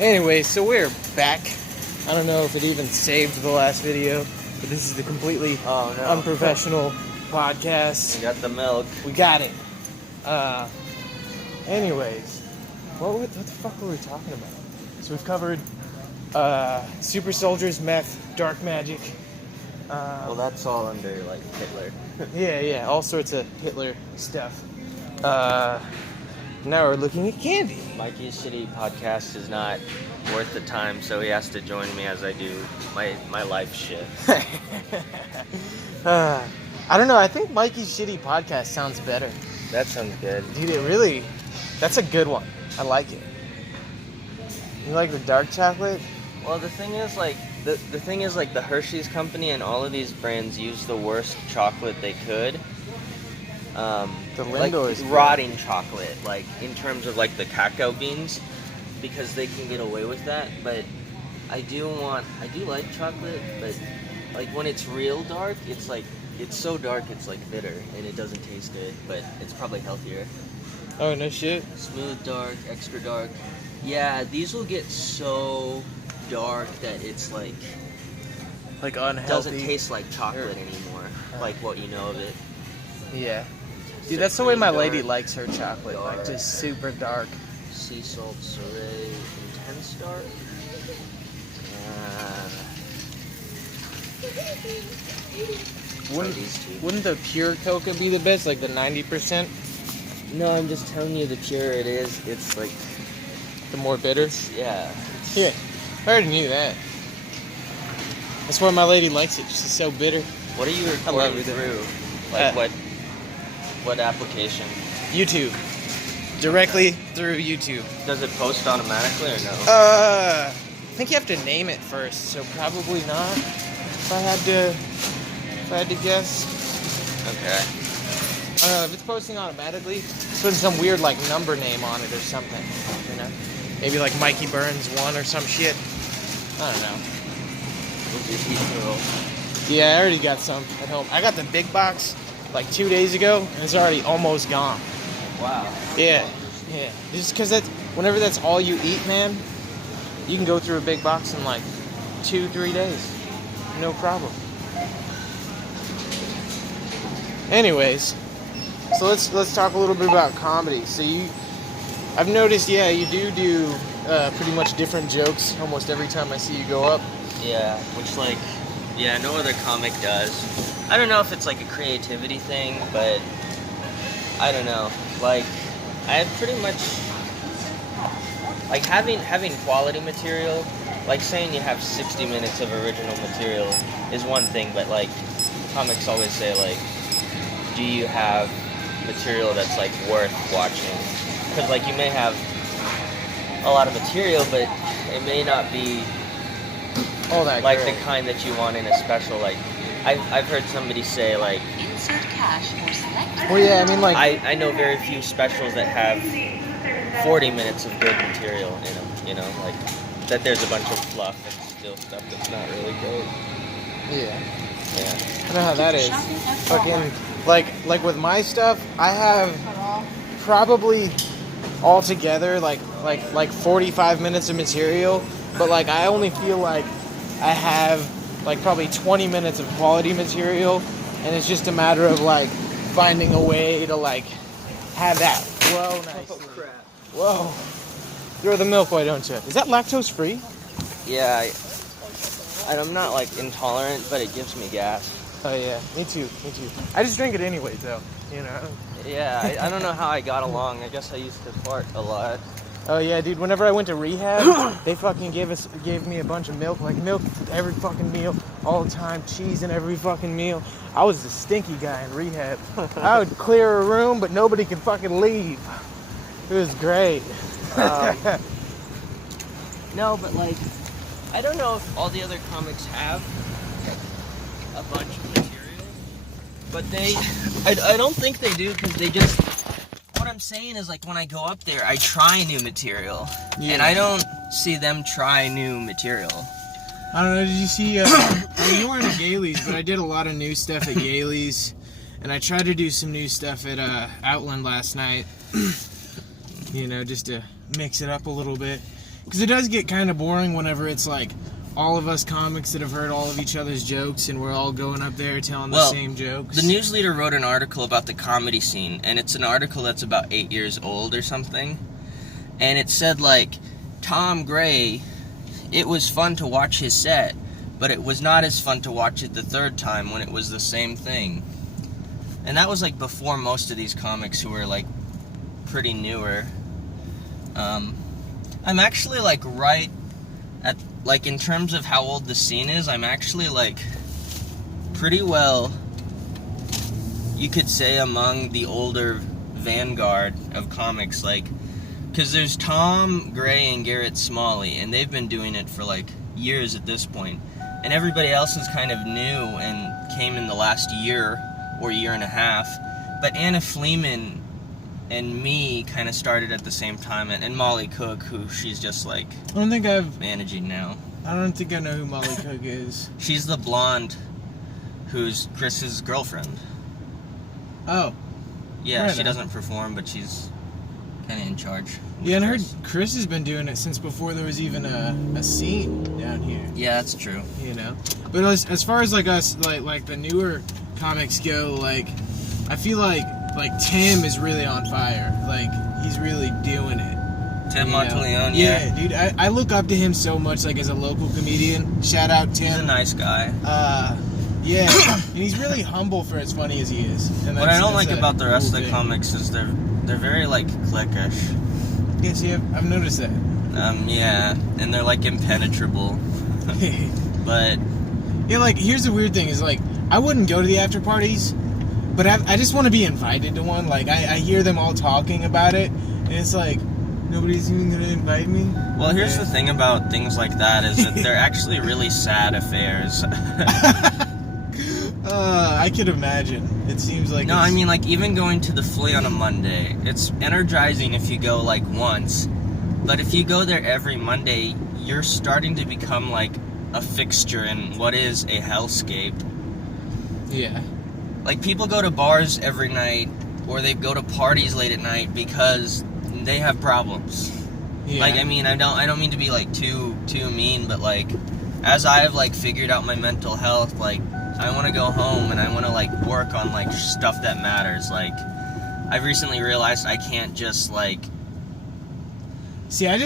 Anyway, so we're back. I don't know if it even saved the last video, but this is the completely unprofessional podcast. We got the milk. We got it. Anyways, what the fuck were we talking about? So we've covered super soldiers, meth, dark magic. Well, that's all under, like, Hitler. yeah, all sorts of Hitler stuff. Now we're looking at candy. Mikey's shitty podcast is not worth the time, so he has to join me as I do my life shit. I don't know, I think Mikey's shitty podcast sounds better. That sounds good. Dude, it really, that's a good one. I like it. You like the dark chocolate? Well, the thing is, like, the thing is, like, the Hershey's company and all of these brands use the worst chocolate they could. The Lindo like is good. rotting chocolate, like, in terms of, like, the cacao beans, because they can get away with that. But I do like chocolate, but, like, when it's real dark, it's like, it's so dark it's like bitter and it doesn't taste good, but it's probably healthier. Oh, no shit? Smooth dark, extra dark. Yeah, these will get so dark that it's like unhealthy. Doesn't taste like chocolate anymore, like what you know of it. Yeah. Dude, that's the way my Dark, lady likes her chocolate, like dark. just super dark. Sea salt sorbet, intense dark. These two. Wouldn't the pure coca be the best, like the 90%? No, I'm just telling you the pure it is. It's like The more bitter? yeah. Yeah, I already knew that. That's why my lady likes it. She's so bitter. What are you I love recording it. through? Like what application? YouTube. Directly through YouTube. Does it post automatically or no? I think you have to name it first, so probably not. If I had to guess. Okay. I don't know, if it's posting automatically, it's putting some weird like number name on it or something, you know? Maybe like Mikey Burns 1 or some shit. I don't know. Yeah, I already got some at home. I got the big box like 2 days ago, and it's already almost gone. Wow. Yeah. Just because whenever that's all you eat, man, you can go through a big box in like 2-3 days. No problem. Anyways, so let's talk a little bit about comedy. So I've noticed, yeah, you do pretty much different jokes almost every time I see you go up. Yeah, which no other comic does. I don't know if it's like a creativity thing, but I don't know. Like, I pretty much like having quality material. Like saying you have 60 minutes of original material is one thing, but like comics always say like, do you have material that's like worth watching? Because like you may have a lot of material, but it may not be all that like great. the kind that you want in a special. Like I've heard somebody say like, insert cash or select. Well, yeah, I mean like I know very few specials that have 40 minutes of good material in them. You know, like that there's a bunch of fluff and still stuff that's not really great. yeah. Yeah. I know how that is. Fucking like with my stuff, I have probably altogether like 45 minutes of material, but like I only feel like I have like probably 20 minutes of quality material, and it's just a matter of like finding a way to like have that flow nicely. Oh crap. Whoa. Throw the milk, why don't you? Is that lactose free? Yeah, I'm not like intolerant, but it gives me gas. Oh yeah, me too. I just drink it anyway though, you know. Yeah, I don't know how I got along. I guess I used to fart a lot. Oh yeah, dude, whenever I went to rehab, they fucking gave me a bunch of milk every fucking meal, all the time, cheese in every fucking meal. I was the stinky guy in rehab. I would clear a room, but nobody could fucking leave. It was great. No, but like, I don't know if all the other comics have a bunch of material, but I don't think they do, because they just, what I'm saying is like when I go up there, I try new material, and I don't see them try new material. I don't know, did you see, I mean, you weren't at Gailey's, but I did a lot of new stuff at Gailey's, and I tried to do some new stuff at Outland last night, you know, just to mix it up a little bit. Because it does get kind of boring whenever it's like all of us comics that have heard all of each other's jokes and we're all going up there telling the same jokes. The news leader wrote an article about the comedy scene, and it's an article that's about 8 years old or something. And it said, like, Tom Gray, it was fun to watch his set, but it was not as fun to watch it the third time when it was the same thing. And that was, like, before most of these comics who were, like, pretty newer. I'm actually, like, right at, like, in terms of how old the scene is, I'm actually, like, pretty well, you could say, among the older vanguard of comics, like, because there's Tom Gray and Garrett Smalley, and they've been doing it for, like, years at this point. And everybody else is kind of new and came in the last year or year and a half. But Anna Fleeman and me kind of started at the same time, and Molly Cook, who she's just, like, I don't think managing now. I don't think I know who Molly Cook is. She's the blonde who's Chris's girlfriend. Oh. Yeah, Right she on. doesn't perform, but she's kind of in charge. Yeah, and I heard Chris has been doing it since before there was even a scene down here. Yeah, that's true. You know? But as far as, like, us, like the newer comics go, like, I feel like Tim is really on fire. Like, he's really doing it. Tim You know? Monteleone, Yeah, dude, I look up to him so much, like, as a local comedian. Shout out Tim. He's a nice guy. Yeah, and he's really humble for as funny as he is. And What I don't like that's a about the rest cool of the thing. comics is they're very, like, cliquish. Yeah, see, I've noticed that. Yeah, and they're, like, impenetrable. But Yeah, like, here's the weird thing is, like, I wouldn't go to the after parties, but I just want to be invited to one. Like, I hear them all talking about it, and it's like, nobody's even going to invite me? well, here's the thing about things like that is that they're actually really sad affairs. I could imagine. It seems like No, I mean, like, even going to the Flea on a Monday, it's energizing if you go, like, once. But if you go there every Monday, you're starting to become, like, a fixture in what is a hellscape. Yeah. Like, people go to bars every night, or they go to parties late at night because they have problems. Yeah. Like, I mean, I don't mean to be, like, too mean, but, like, as I've, like, figured out my mental health, like, I want to go home and I want to, like, work on, like, stuff that matters. Like, I've recently realized I can't just, like... See, I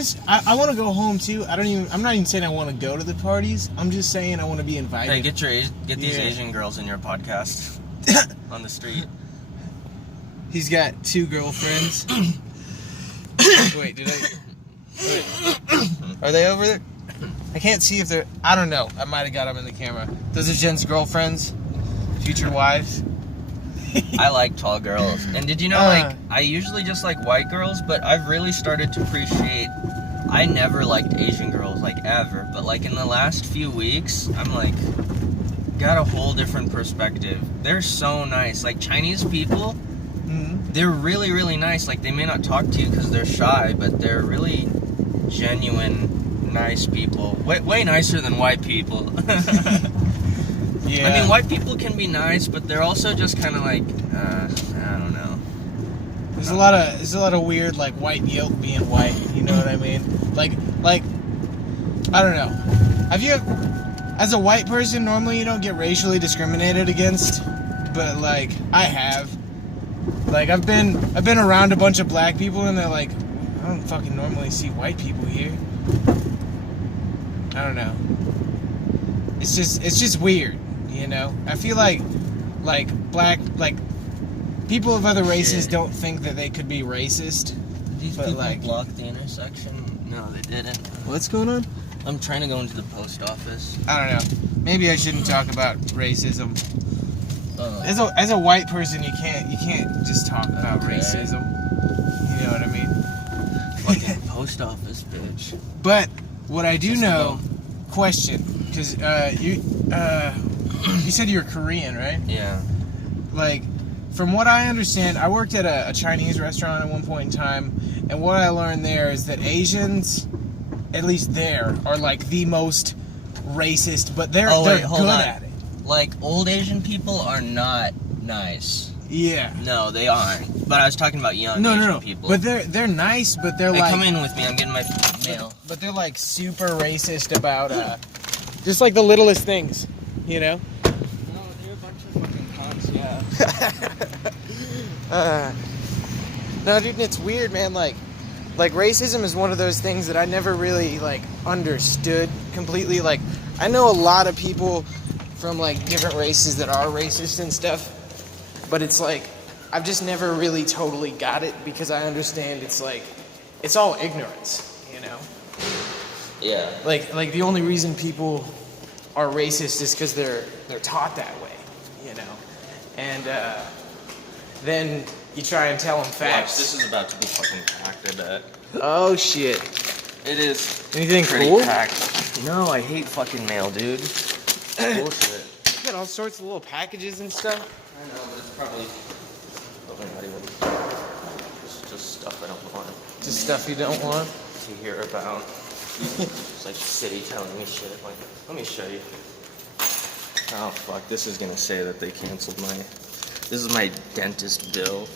want to go home, too. I'm not even saying I want to go to the parties. I'm just saying I want to be invited. Hey, get these Yeah. Asian girls in your podcast on the street. He's got 2 girlfriends. Wait, Wait. Are they over there? I can't see if they're... I don't know. I might have got them in the camera. Those are Jen's girlfriends? Future wives? I like tall girls. And did you know, like, I usually just like white girls, but I've really started to appreciate... I never liked Asian girls, like, ever. But, like, in the last few weeks, I'm, like, got a whole different perspective. They're so nice. Like, Chinese people, they're really, really nice. Like, they may not talk to you because they're shy, but they're really genuine, nice people. Way nicer than white people. Yeah. I mean, white people can be nice, but they're also just kind of like, I don't know. There's a lot of weird, like, white guilt being white. You know what I mean? Like, I don't know. Have you, as a white person, normally you don't get racially discriminated against, but, like, I have. Like, I've been around a bunch of black people, and they're like, I don't fucking normally see white people here. I don't know. It's just weird, you know? I feel like black, like, people of other races don't think that they could be racist. Did these But, people like- block the intersection? No, they didn't. What's going on? I'm trying to go into the post office. I don't know. Maybe I shouldn't talk about racism. As a white person, you can't just talk about Okay. racism. You know what I mean? Fucking post office, bitch. But what I do Just know, question, because you said you were Korean, right? Yeah. Like, from what I understand, I worked at a Chinese restaurant at one point in time, and what I learned there is that Asians, at least there, are like the most racist, but they're Oh, wait, good hold on. at it. Like, old Asian people are not nice. Yeah. No, they aren't. But I was talking about young Asian people. But they're nice, but they're Hey, like. come in with me. I'm getting my mail. But they're like super racist about just like the littlest things, you know. No, they're a bunch of fucking cons. Yeah. No, dude, it's weird, man. Like racism is one of those things that I never really like understood completely. Like, I know a lot of people from like different races that are racist and stuff, but it's like I've just never really totally got it because I understand it's like it's all ignorance, you know. Yeah. Like the only reason people are racist is because they're taught that way, you know, and then you try and tell them facts. Watch, this is about to be fucking packed, I bet. Oh shit! It is. Anything Pretty cool? packed. No, I hate fucking mail, dude. Bullshit. You got all sorts of little packages and stuff. I know, but it's probably not even. Just stuff I don't want Just stuff you don't want. to hear about. It's like city telling me shit. Like, let me show you. Oh fuck! This is gonna say that they canceled my. This is my dentist bill.